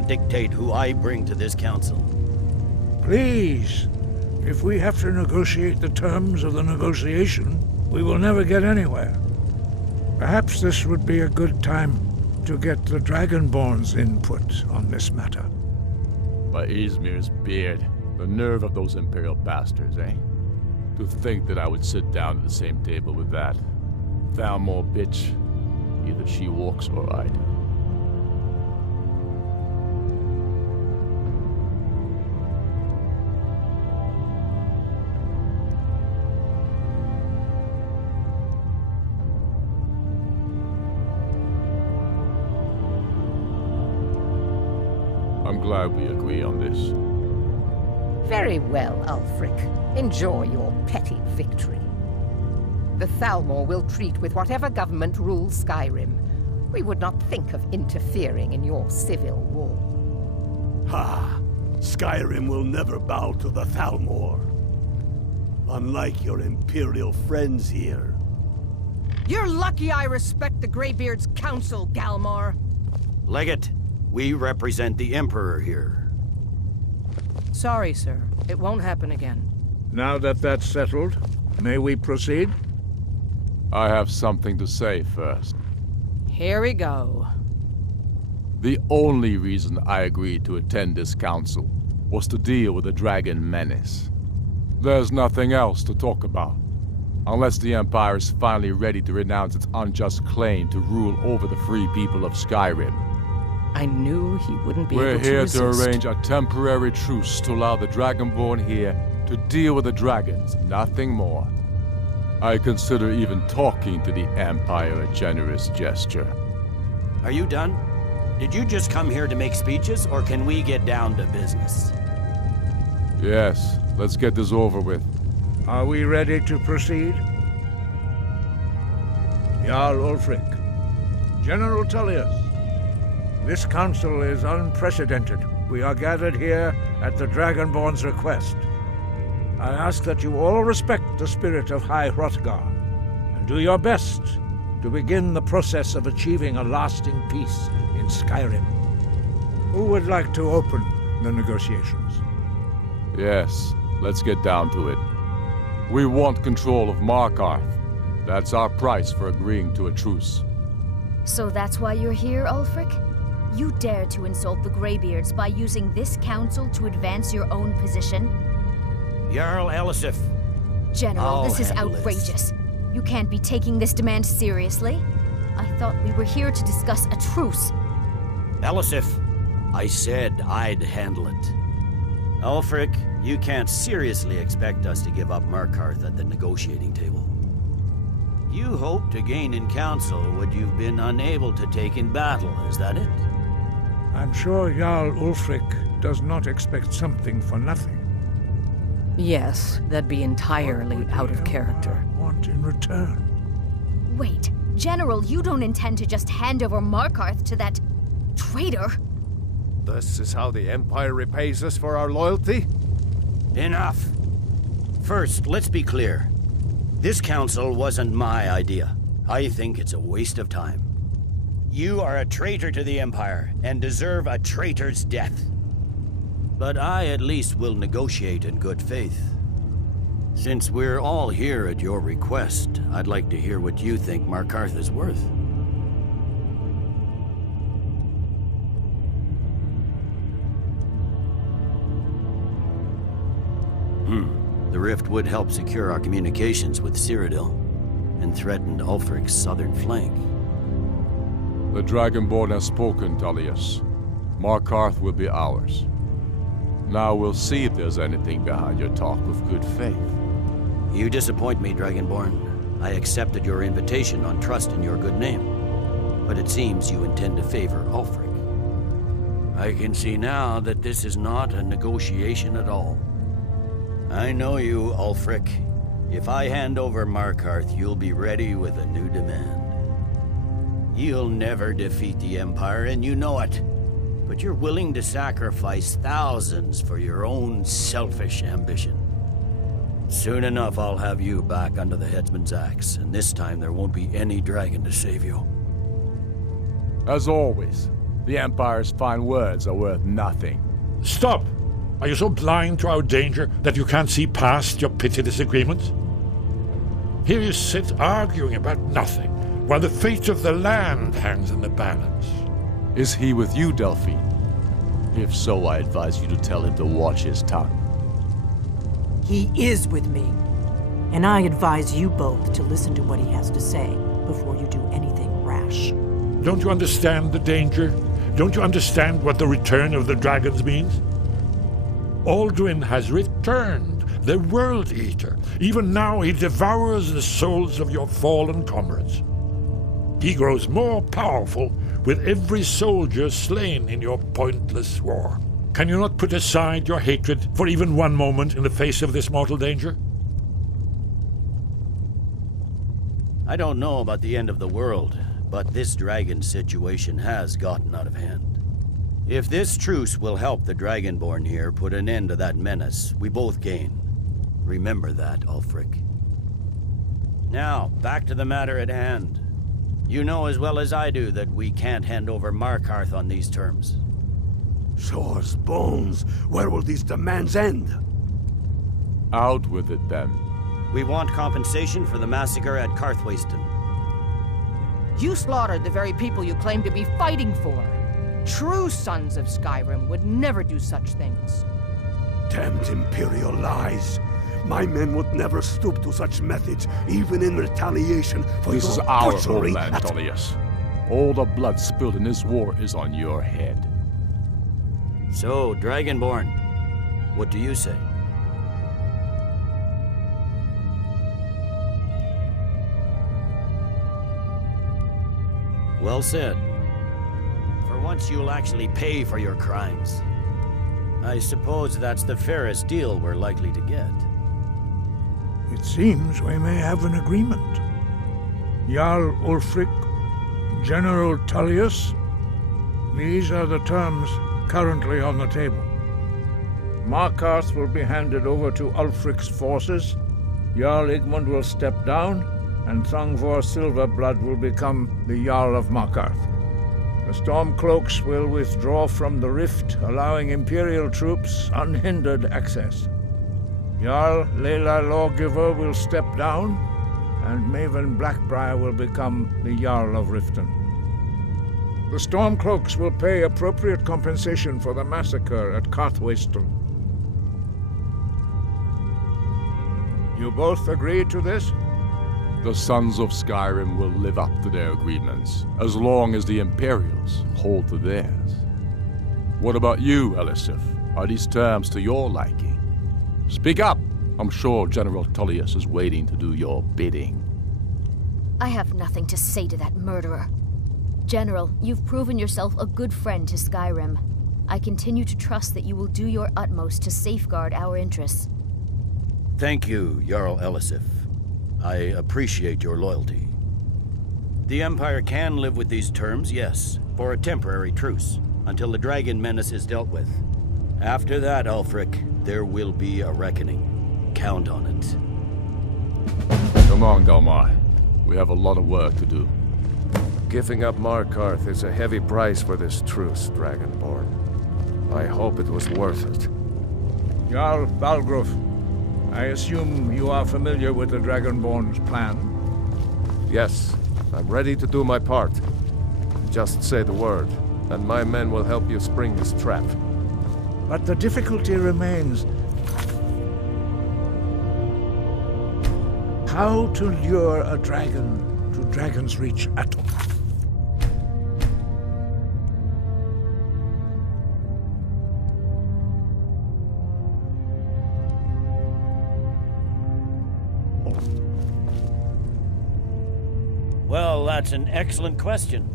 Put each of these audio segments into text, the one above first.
can't dictate who I bring to this council. Please, if we have to negotiate the terms of the negotiation, we will never get anywhere. Perhaps this would be a good time to get the Dragonborn's input on this matter. By Izmir's beard, the nerve of those Imperial bastards, eh? To think that I would sit down at the same table with that Thalmor bitch. Either she walks or I do. I'm glad we agree on this. Very well, Ulfric. Enjoy your petty victory. The Thalmor will treat with whatever government rules Skyrim. We would not think of interfering in your civil war. Ha! Skyrim will never bow to the Thalmor. Unlike your Imperial friends here. You're lucky I respect the Greybeard's counsel, Galmar. Legate, we represent the Emperor here. Sorry, sir. It won't happen again. Now that that's settled, may we proceed? I have something to say first. Here we go. The only reason I agreed to attend this council was to deal with the dragon menace. There's nothing else to talk about. Unless the Empire is finally ready to renounce its unjust claim to rule over the free people of Skyrim. I knew he wouldn't be We're able to here resist. to arrange a temporary truce to allow the Dragonborn here to deal with the dragons, nothing more. I consider even talking to the Empire a generous gesture. Are you done? Did you just come here to make speeches, or can we get down to business? Yes, let's get this over with. Are we ready to proceed? Jarl Ulfric, General Tullius, this council is unprecedented. We are gathered here at the Dragonborn's request. I ask that you all respect the spirit of High Hrothgar, and do your best to begin the process of achieving a lasting peace in Skyrim. Who would like to open the negotiations? Yes, let's get down to it. We want control of Markarth. That's our price for agreeing to a truce. So that's why you're here, Ulfric? You dare to insult the Greybeards by using this council to advance your own position? Jarl Elisif. General, this is handle outrageous. You can't be taking this demand seriously. I thought we were here to discuss a truce. Elisif, I said I'd handle it. Ulfric, you can't seriously expect us to give up Markarth at the negotiating table. You hoped to gain in council what you've been unable to take in battle, is that it? I'm sure Jarl Ulfric does not expect something for nothing. Yes, that'd be entirely out of character. Want in return? Wait, General, you don't intend to just hand over Markarth to that traitor? This is how the Empire repays us for our loyalty? Enough! First, let's be clear. This council wasn't my idea. I think it's a waste of time. You are a traitor to the Empire, and deserve a traitor's death. But I at least will negotiate in good faith. Since we're all here at your request, I'd like to hear what you think Markarth is worth. The rift would help secure our communications with Cyrodiil, and threatened Ulfric's southern flank. The Dragonborn has spoken, Tullius. Markarth will be ours. Now we'll see if there's anything behind your talk of good faith. You disappoint me, Dragonborn. I accepted your invitation on trust in your good name. But it seems you intend to favor Ulfric. I can see now that this is not a negotiation at all. I know you, Ulfric. If I hand over Markarth, you'll be ready with a new demand. You'll never defeat the Empire, and you know it. But you're willing to sacrifice thousands for your own selfish ambition. Soon enough, I'll have you back under the headsman's axe, and this time there won't be any dragon to save you. As always, The Empire's fine words are worth nothing. Stop! Are you so blind to our danger that you can't see past your petty disagreements? Here you sit arguing about nothing, while the fate of the land hangs in the balance. Is he with you, Delphine? If so, I advise you to tell him to watch his tongue. He is with me. And I advise you both to listen to what he has to say before you do anything rash. Don't you understand the danger? Don't you understand what the return of the dragons means? Alduin has returned, the World Eater. Even now he devours the souls of your fallen comrades. He grows more powerful with every soldier slain in your pointless war. Can you not put aside your hatred for even one moment in the face of this mortal danger? I don't know about the end of the world, but this dragon situation has gotten out of hand. If this truce will help the Dragonborn here put an end to that menace, we both gain. Remember that, Ulfric. Now, back to the matter at hand. You know as well as I do that we can't hand over Markarth on these terms. Shores, bones, where will these demands end? Out with it, then. We want compensation for the massacre at Karthwasten. You slaughtered the very people you claim to be fighting for. True sons of Skyrim would never do such things. Damned Imperial lies. My men would never stoop to such methods, even in retaliation for This your is our butchery homeland, at- Tullius. All the blood spilled in this war is on your head. So, Dragonborn, what do you say? Well said. For once you'll actually pay for your crimes. I suppose that's the fairest deal we're likely to get. It seems we may have an agreement. Jarl Ulfric, General Tullius, these are the terms currently on the table. Markarth will be handed over to Ulfric's forces, Jarl Igmund will step down, and Thongvor Silverblood will become the Jarl of Markarth. The Stormcloaks will withdraw from the rift, allowing Imperial troops unhindered access. Jarl Leila Lawgiver will step down, and Maven Blackbriar will become the Jarl of Riften. The Stormcloaks will pay appropriate compensation for the massacre at Karthwasten. You both agree to this? The Sons of Skyrim will live up to their agreements, as long as the Imperials hold to theirs. What about you, Elisif? Are these terms to your liking? Speak up! I'm sure General Tullius is waiting to do your bidding. I have nothing to say to that murderer. General, you've proven yourself a good friend to Skyrim. I continue to trust that you will do your utmost to safeguard our interests. Thank you, Jarl Elisif. I appreciate your loyalty. The Empire can live with these terms, yes, for a temporary truce, until the dragon menace is dealt with. After that, Ulfric, there will be a reckoning. Count on it. Come on, Galmar. We have a lot of work to do. Giving up Markarth is a heavy price for this truce, Dragonborn. I hope it was worth it. Jarl Balgruf, I assume you are familiar with the Dragonborn's plan? Yes, I'm ready to do my part. Just say the word, and my men will help you spring this trap. But the difficulty remains. How to lure a dragon to Dragon's Reach at all? Well, that's an excellent question.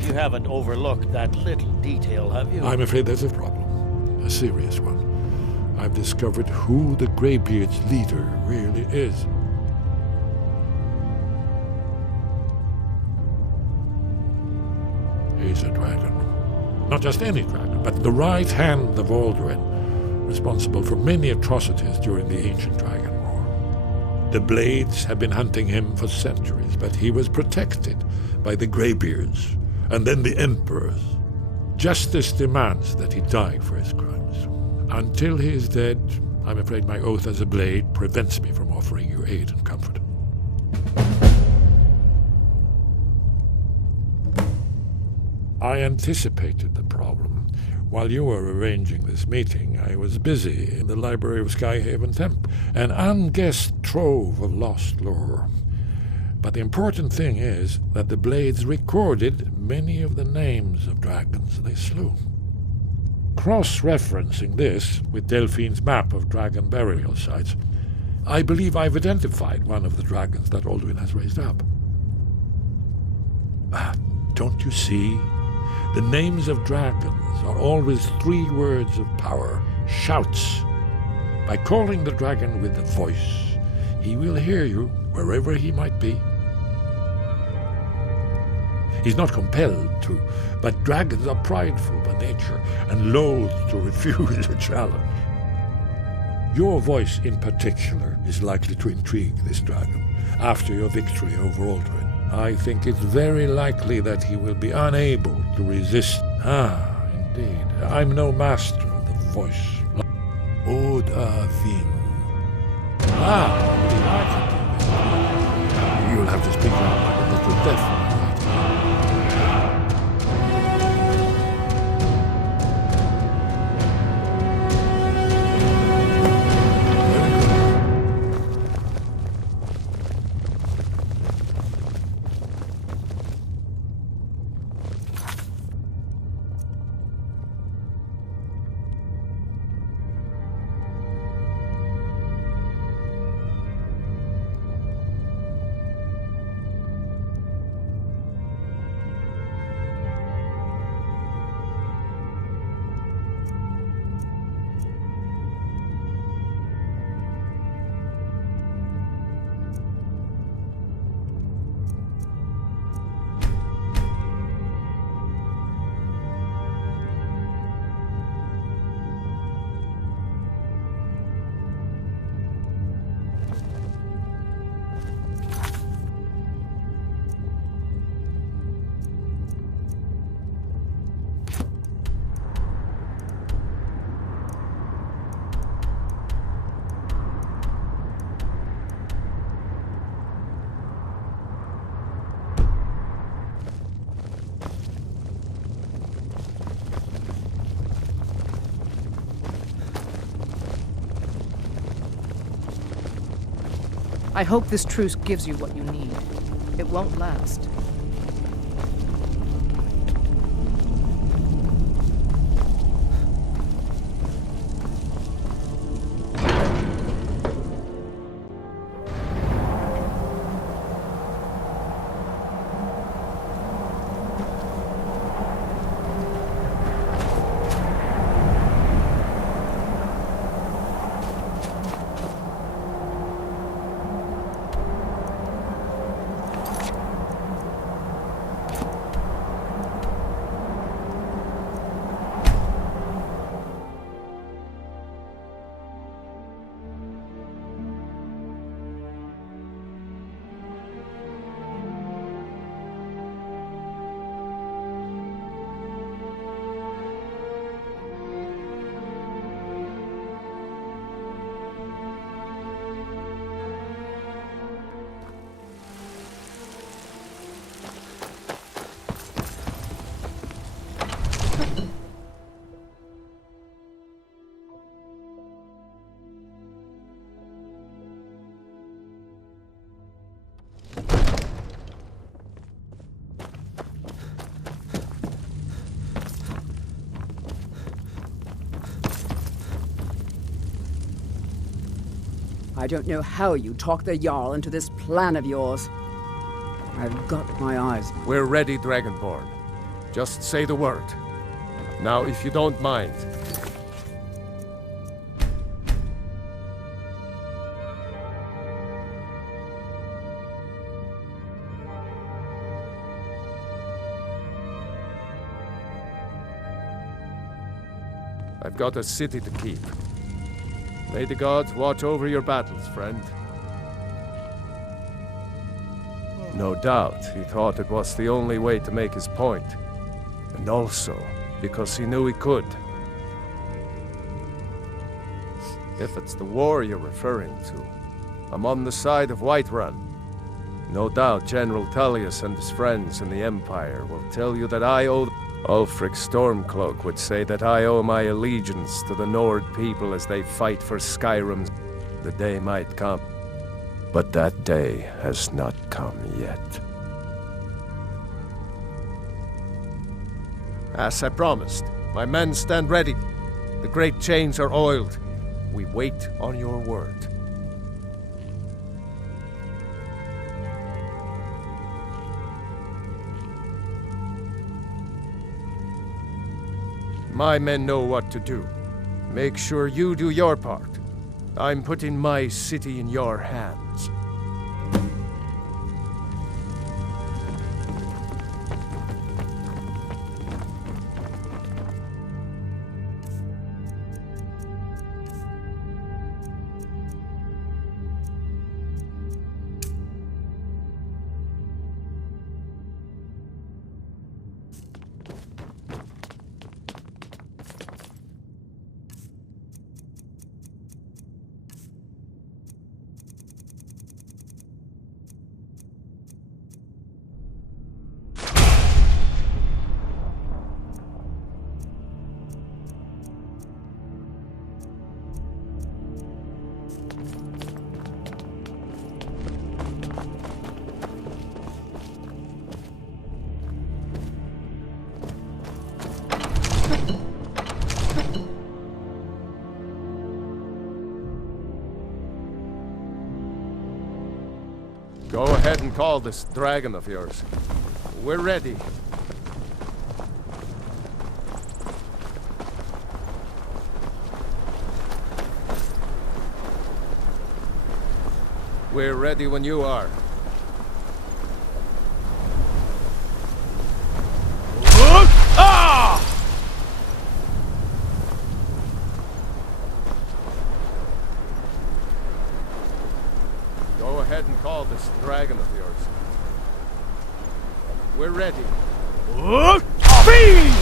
You haven't overlooked that little detail, have you? I'm afraid there's a problem. A serious one. I've discovered who the Greybeard's leader really is. He's a dragon. Not just any dragon, but the right hand of Alduin, responsible for many atrocities during the ancient Dragon War. The Blades have been hunting him for centuries, but he was protected by the Greybeards, and then the Emperors. Justice demands that he die for his crimes. Until he is dead, I'm afraid my oath as a Blade prevents me from offering you aid and comfort. I anticipated the problem. While you were arranging this meeting, I was busy in the library of Skyhaven Temple, an unguessed trove of lost lore. But the important thing is that the Blades recorded many of the names of dragons they slew. Cross-referencing this with Delphine's map of dragon burial sites, I believe I've identified one of the dragons that Alduin has raised up. Don't you see? The names of dragons are always 3 words of power, shouts. By calling the dragon with a voice, he will hear you wherever he might be. He's not compelled to, but dragons are prideful by nature and loath to refuse a challenge. Your voice in particular is likely to intrigue this dragon after your victory over Alduin. I think it's very likely that he will be unable to resist. Indeed. I'm no master of the voice. Odahviing. You'll have to speak out a little deaf. I hope this truce gives you what you need. It won't last. I don't know how you talk the Jarl into this plan of yours. I've got my eyes. We're ready, Dragonborn. Just say the word. Now, if you don't mind. I've got a city to keep. May the gods watch over your battles, friend. No doubt, he thought it was the only way to make his point. And also, because he knew he could. If it's the war you're referring to, I'm on the side of Whiterun. No doubt General Tullius and his friends in the Empire will tell you that I owe... Ulfric Stormcloak would say that I owe my allegiance to the Nord people as they fight for Skyrim. The day might come, but that day has not come yet. As I promised, my men stand ready. The great chains are oiled. We wait on your word. My men know what to do. Make sure you do your part. I'm putting my city in your hands. Go ahead and call this dragon of yours. We're ready. We're ready when you are. Go ahead and call this dragon of yours. We're ready. Odahviing!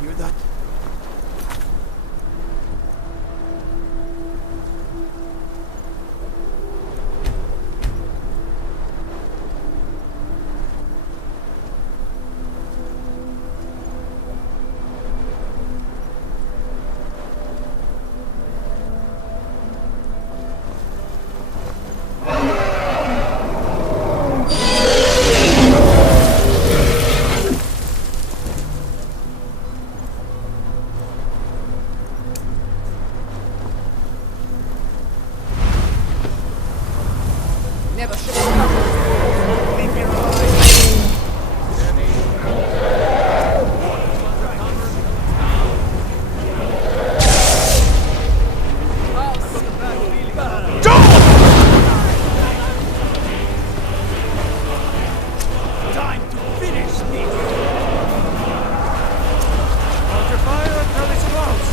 Hear that? Never should have come. Leave me alive. Time to finish this! Hold your fire until it's close!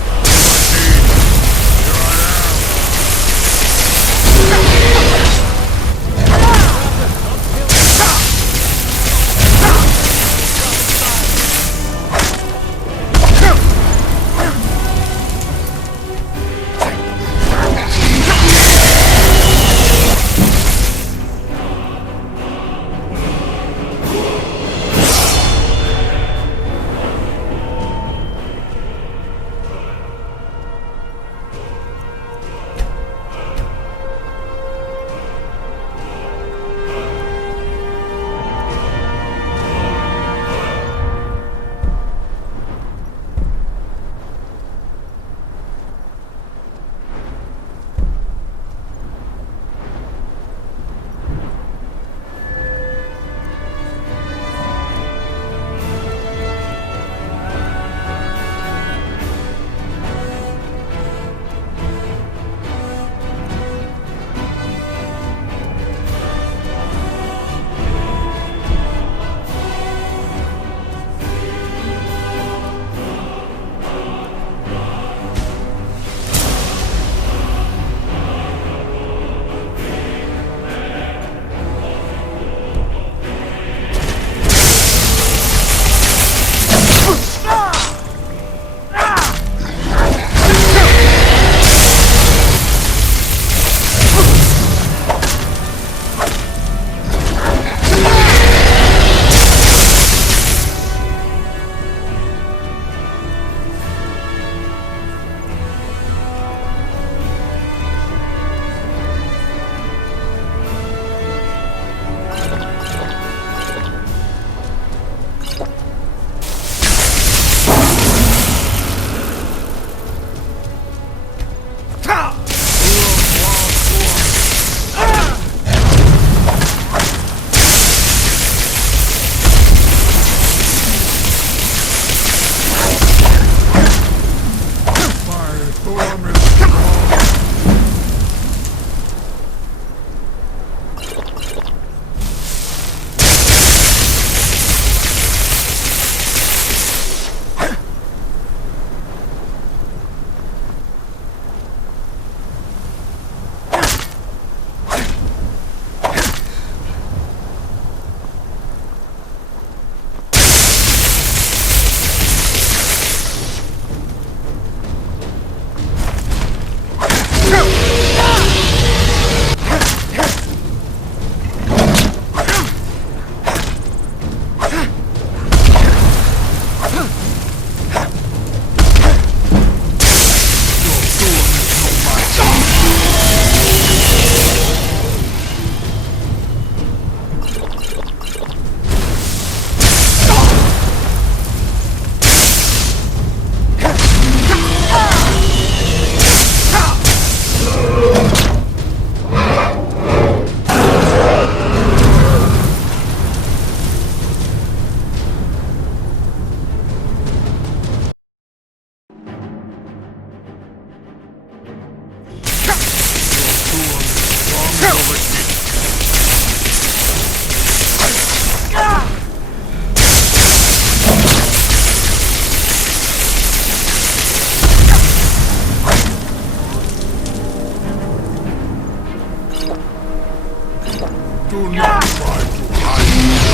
Do not try to hide.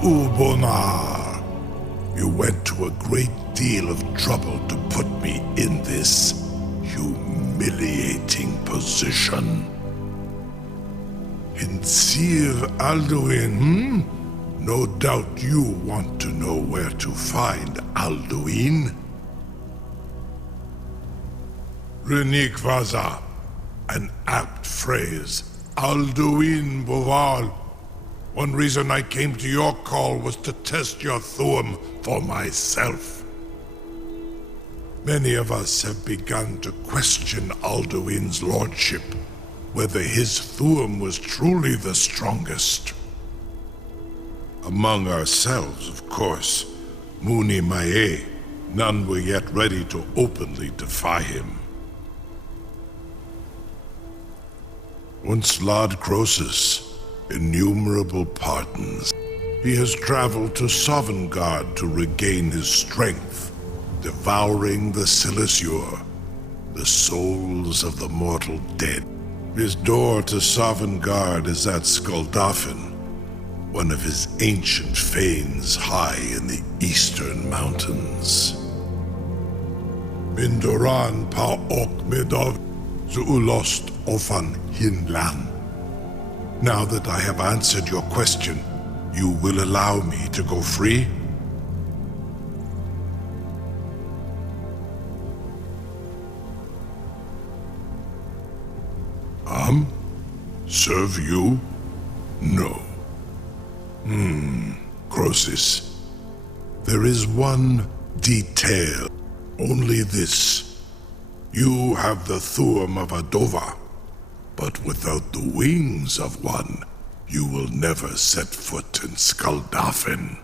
Ubonar, you went to a great deal of trouble to put me in this humiliating position. Hinsir Alduin, No doubt you want to know where to find Alduin. Renik Vaza, an apt phrase. Alduin Boval. One reason I came to your call was to test your Thuum for myself. Many of us have begun to question Alduin's lordship, whether his Thuum was truly the strongest. Among ourselves, of course, Muni Mae, none were yet ready to openly defy him. Once Lord Croesus, innumerable pardons. He has traveled to Sovngarde to regain his strength, devouring the Silesur, the souls of the mortal dead. His door to Sovngarde is at Skuldafn, one of his ancient fanes high in the eastern mountains. Mindoran pa ok midov zuulost ofan hinlan. Now that I have answered your question, you will allow me to go free? Serve you? No. Croesus. There is one detail. Only this. You have the Thuum of Adova, but without the wings of one, you will never set foot in Skuldafn.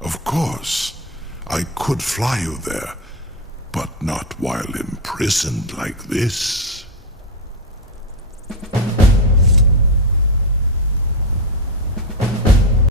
Of course, I could fly you there, but not while imprisoned like this.